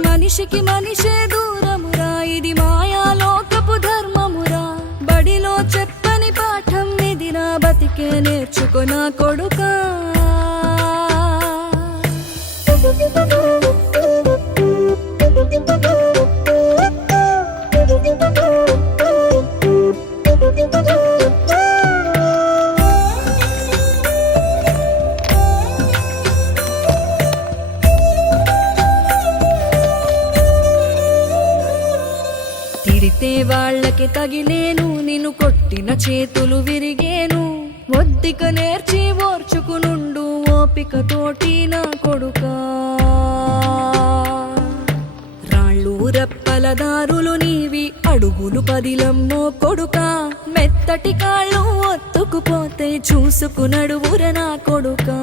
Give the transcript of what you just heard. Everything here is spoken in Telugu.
మనిషికి మనిషే దూరమురా, ఇది మాయాలోకపు ధర్మమురా. బడిలో చెప్పని పాఠం ఇది, నా బతికే నేర్చుకున్న కొడుకా. తిడితే వాళ్ళకి తగిలేను, నిన్ను కొట్టిన చేతులు విరిగేను. ఒద్దిక నేర్చి ఓర్చుకునుండు ఓపికతోటి నా కొడుకా. రాళ్ళు రప్పల దారులు నీవి, అడుగులు పదిలమ్మో కొడుకా. మెత్తటి కాళ్ళు ఒత్తుకుపోతే చూసుకునడువుర నా కొడుకా.